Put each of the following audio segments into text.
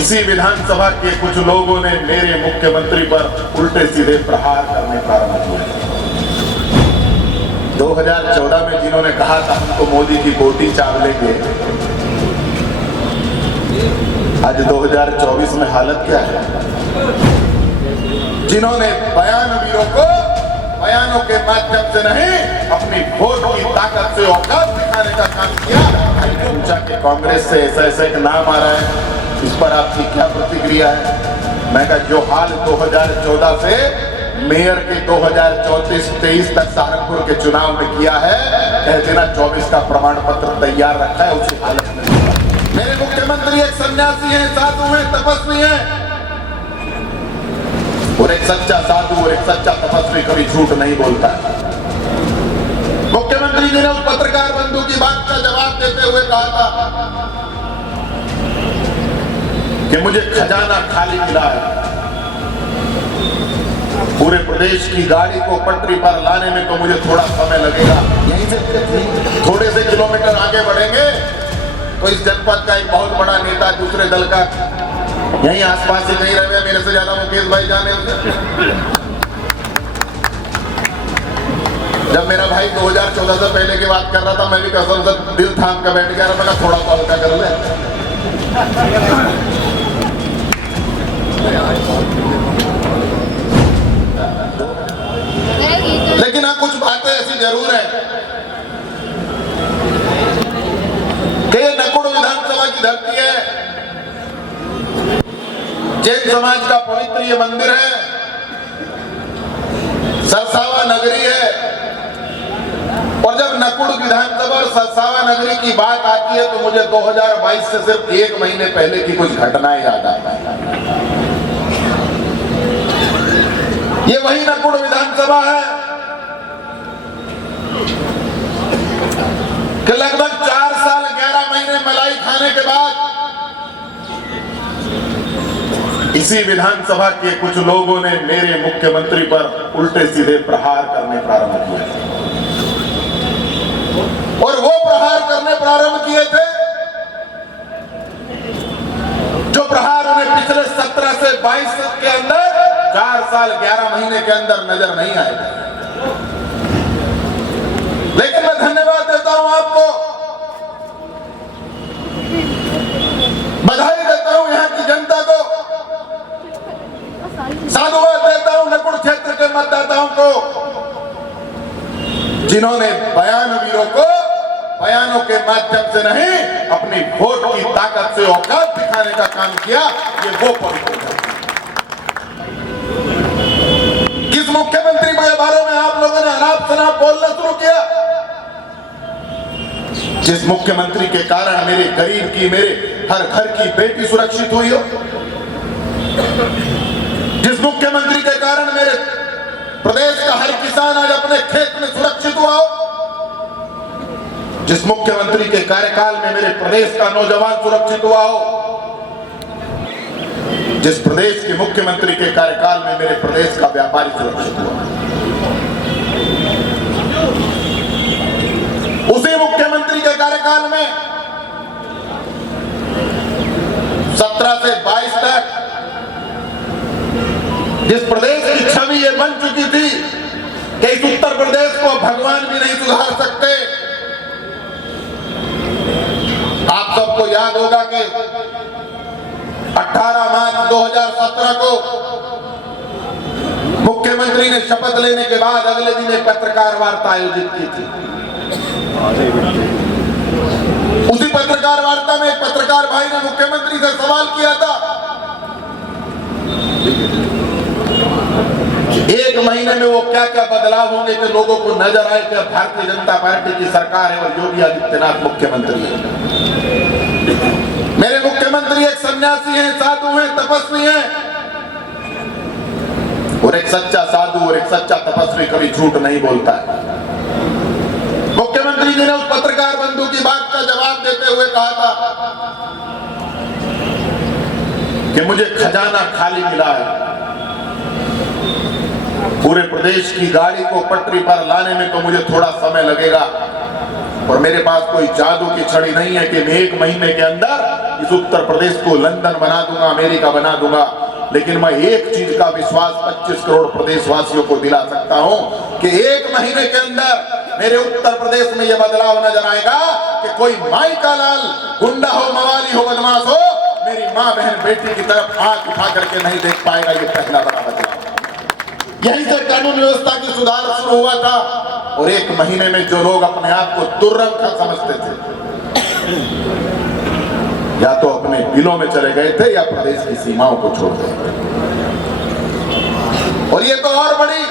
इसी विधानसभा के कुछ लोगों ने मेरे मुख्यमंत्री पर उल्टे सीधे प्रहार करने प्रारंभ किए। 2014 में जिन्होंने कहा था हमको मोदी की बोटी चावलेंगे, आज 2024 में हालत क्या है? जिन्होंने बयानवीरों को बयानों के माध्यम से नहीं अपनी वोट की ताकत से औकात दिखाने का काम किया। पूछा कि कांग्रेस से ऐसा ऐसा एक नाम आ रहा है, इस पर आपकी क्या प्रतिक्रिया है? मैं कहा जो हाल 2014 से मेयर के 2034-23 तक सहारनपुर के चुनाव में किया है, कह देना 24 का प्रमाण पत्र तैयार रखा है, उसी हालत में। मेरे मुख्यमंत्री एक सन्यासी हैं, साधु हैं, तपस्वी हैं, और एक सच्चा साधु और एक सच्चा तपस्वी कभी झूठ नहीं बोलता है। मुख्यमंत्री जी ने उस पत्रकार बंधु की बात का जवाब देते हुए कहा था कि मुझे खजाना खाली मिला है, पूरे प्रदेश की गाड़ी को पटरी पर लाने में तो मुझे थोड़ा समय लगेगा। यहीं से थोड़े से किलोमीटर आगे बढ़ेंगे तो इस जनपद का एक बहुत बड़ा नेता दूसरे दल का यहीं आसपास ही नहीं रहे, मेरे से ज्यादा मुकेश भाई जाने। जब मेरा भाई 2014 से पहले की बात कर रहा था, मैं भी कसम से दिल थाम कर बैठ गया, मैं थोड़ा तो हल्का कर ले। लेकिन हाँ, कुछ बातें ऐसी जरूर है कि ये नकुड़ विधानसभा की धरती है, जैन समाज का पवित्र ये मंदिर है, सरसावा नगरी है। और जब नकुड़ विधानसभा और सरसावा नगरी की बात आती है तो मुझे 2022 से सिर्फ 1 महीने पहले की कुछ घटनाएं याद आता है। ये वही नकुड़ विधानसभा है कि लगभग 4 साल 11 महीने मलाई खाने के बाद इसी विधानसभा के कुछ लोगों ने मेरे मुख्यमंत्री पर उल्टे सीधे प्रहार करने प्रारंभ किए, और वो प्रहार करने प्रारंभ किए थे जो प्रहार उन्हें पिछले 17 से 22 के अंदर 4 साल 11 महीने के अंदर नजर नहीं आए। लेकिन मैं धन्यवाद देता हूं आपको, बधाई देता हूं यहां की जनता को, साधुवाद देता हूं नकुड़ क्षेत्र के मतदाताओं को, जिन्होंने बयानवीरों को बयानों के माध्यम से नहीं अपनी वोट की ताकत से औकात दिखाने का काम किया। ये वो पवित्र है। किस मुख्यमंत्री के बारे में आप लोगों ने अनाप शनाप बोलना शुरू किया? जिस मुख्यमंत्री के कारण मेरे गरीब की, मेरे हर घर की बेटी सुरक्षित हुई हो, जिस मुख्यमंत्री के कारण मेरे प्रदेश का हर किसान आज अपने खेत में सुरक्षित हुआ हो, जिस मुख्यमंत्री के कार्यकाल में मेरे प्रदेश का नौजवान सुरक्षित हुआ हो, जिस प्रदेश के मुख्यमंत्री के कार्यकाल में मेरे प्रदेश का व्यापारी सुरक्षित हुआ, उसी मुख्यमंत्री के कार्यकाल में 17 से 22 तक जिस प्रदेश की छवि ये बन चुकी थी कि इस उत्तर प्रदेश को भगवान भी नहीं सुधार सकते। आप सबको याद होगा कि 18 मार्च 2017 को मुख्यमंत्री ने शपथ लेने के बाद अगले दिन एक पत्रकार वार्ता आयोजित की थी। उसी पत्रकार वार्ता में एक पत्रकार भाई ने मुख्यमंत्री से सवाल किया था, 1 महीने में वो क्या क्या बदलाव होंगे कि लोगों को नजर आए कि भारतीय जनता पार्टी की सरकार है और योगी आदित्यनाथ मुख्यमंत्री है। मेरे मुख्यमंत्री एक सन्यासी हैं, साधु हैं, तपस्वी हैं, और एक सच्चा साधु और एक सच्चा तपस्वी कभी झूठ नहीं बोलता है। मुख्यमंत्री जी ने उस पत्रकार बंधु की बात का जवाब देते हुए कहा था कि मुझे खजाना खाली मिला है, पूरे प्रदेश की गाड़ी को पटरी पर लाने में तो मुझे थोड़ा समय लगेगा, और मेरे पास कोई जादू की छड़ी नहीं है कि मैं 1 महीने के अंदर इस उत्तर प्रदेश को लंदन बना दूंगा, अमेरिका बना दूंगा, लेकिन मैं एक चीज का विश्वास 25 करोड़ प्रदेशवासियों को दिला सकता हूं कि 1 महीने के अंदर मेरे उत्तर प्रदेश में यह बदलाव नजर आएगा कि कोई माई का लाल गुंडा हो, मवाली हो, बदमाश हो, मेरी माँ बहन बेटी की तरफ आंख उठा करके नहीं देख पाएगा। ये पहला बड़ा बदलाव। यहीं से कानून व्यवस्था की सुधार शुरू हुआ था और 1 महीने में जो लोग अपने आप को दुर्रंग समझते थे, या तो अपने बिलों में चले गए थे या प्रदेश की सीमाओं को छोड़ गए। और ये तो और बड़ी,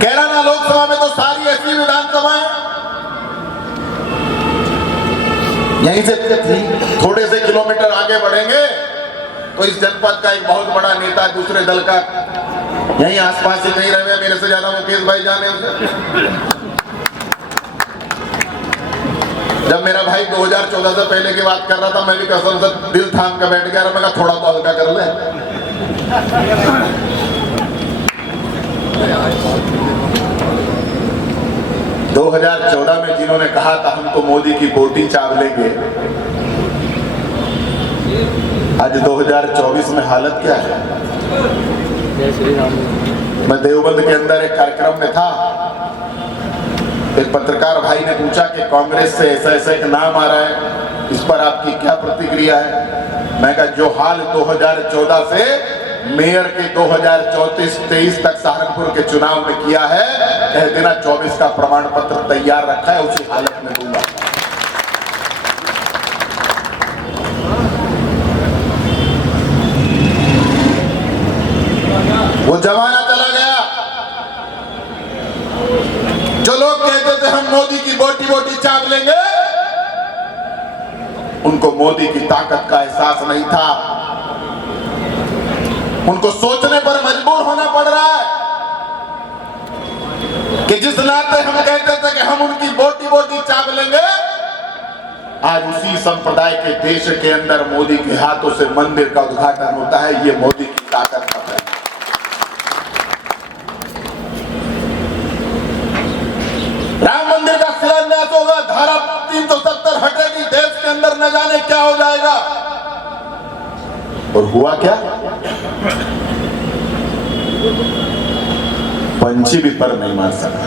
कैराना लोकसभा में तो सारी ऐसी विधानसभाएं यहीं से थी। थोड़े से किलोमीटर आगे बढ़ेंगे तो इस जनपद का एक बहुत बड़ा नेता दूसरे दल का यहीं आसपास ही कहीं रहे, मेरे से ज्यादा मुकेश भाई जाने उसे। जब मेरा भाई 2014 से पहले की बात कर रहा था, मैं भी कसम से दिल थाम के बैठ गया, मैं कहा थोड़ा तो हल्का कर ले। 2014 में जिन्होंने कहा था हम तो मोदी की बोटी चाव लेंगे, आज 2024 में हालत क्या है। मैं देवबंद के अंदर एक कार्यक्रम में था, एक पत्रकार भाई ने पूछा कि कांग्रेस से ऐसा एक नाम आ रहा है, इस पर आपकी क्या प्रतिक्रिया है। मैं कहा जो हाल 2014 से मेयर के 2034-23 तक सहारनपुर के चुनाव में किया है, कह देना 24 का प्रमाण पत्र तैयार रखा है, उसी हालत में दूंगा। वो जमाना चला गया जो लोग कहते थे हम मोदी की बोटी बोटी चाप लेंगे। उनको मोदी की ताकत का एहसास नहीं था, उनको सोचने पर मजबूर होना पड़ रहा है कि जिस नाते हम कहते थे कि हम उनकी बोटी बोटी चाप लेंगे, आज उसी संप्रदाय के देश के अंदर मोदी के हाथों से मंदिर का उद्घाटन होता है। ये मोदी की ताकत का है। राम मंदिर का शिलान्यास होगा, धारा 370 हटेगी, देश के अंदर न जाने क्या हो जाएगा। और हुआ क्या? पंछी भी पर नहीं मार सकता।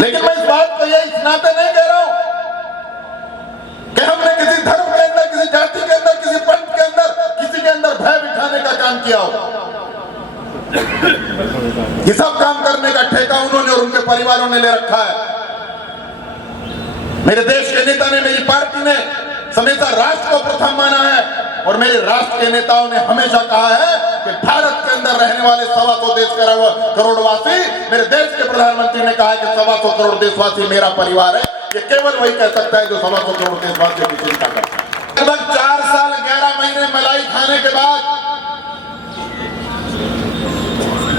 लेकिन मैं इस बात को इस नाते नहीं कह रहा हूं कि हमने किसी धर्म के अंदर, किसी जाति के अंदर, किसी पंथ के अंदर, किसी के अंदर भय बिठाने का काम किया हो। ये सब काम करने का ठेका उन्होंने और उनके परिवारों ने ले रखा है। मेरे देश के नेता ने, मेरी पार्टी ने हमेशा राष्ट्र को प्रथम माना है और मेरे राष्ट्र के नेताओं ने हमेशा कहा है कि भारत के अंदर रहने वाले 125 देश करोड़वासी, मेरे देश के प्रधानमंत्री ने कहा है कि 125 करोड़ देशवासी मेरा परिवार है। ये केवल वही कह सकता है जो 125 करोड़ देशवासियों की चिंता करता है। लगभग 4 साल 11 महीने मलाई खाने के बाद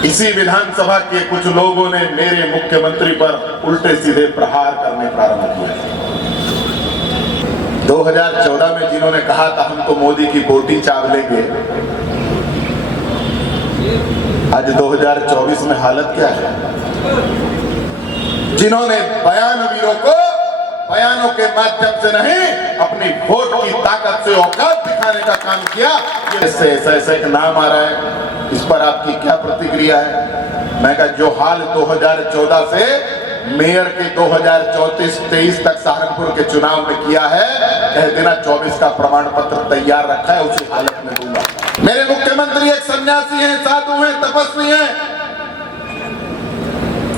इसी विधानसभा के कुछ लोगों ने मेरे मुख्यमंत्री पर उल्टे सीधे प्रहार करने प्रारंभ किए। 2014 में जिन्होंने कहा था हम तो मोदी की बोटी चाव लेंगे, आज 2024 में हालत क्या है। जिन्होंने बयानवीरों को बयानों के माध्यम से नहीं, अपनी वोट की ताकत से औकात दिखाने का काम किया, इससे ऐसा एक नाम आ रहा है, इस पर आपकी क्या प्रतिक्रिया है। मैं कहा जो हाल 2014 से मेयर के 2034-23 तक सहारनपुर के चुनाव में किया है, कह देना 24 का प्रमाण पत्र तैयार रखा है, उसी हालत में दूंगा। मेरे मुख्यमंत्री एक सन्यासी हैं, साधु हैं, तपस्वी हैं,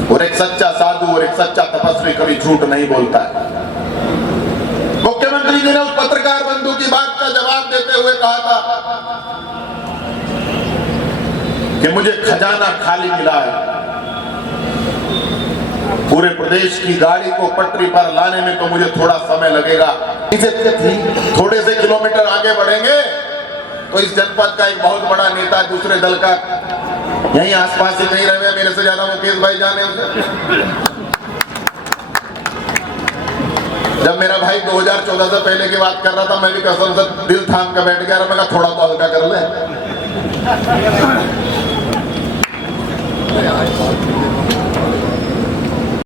और एक सच्चा साधु और एक सच्चा तपस्वी कभी झूठ नहीं बोलता है। मुख्यमंत्री जी ने उस पत्रकार बंधु की बात का जवाब देते हुए कहा था कि मुझे खजाना खाली मिला है, पूरे प्रदेश की गाड़ी को पटरी पर लाने में तो मुझे थोड़ा समय लगेगा। थोड़े से किलोमीटर आगे बढ़ेंगे तो इस जनपद का एक बहुत बड़ा नेता दूसरे दल का यहीं आसपास ही कहीं रहे, मेरे से ज्यादा मुकेश भाई जाने उसे। जब मेरा भाई 2014 से पहले की बात कर रहा था, मैं भी कसम से दिल थाम के बैठ गया, मैं कहा थोड़ा तो हल्का कर ले।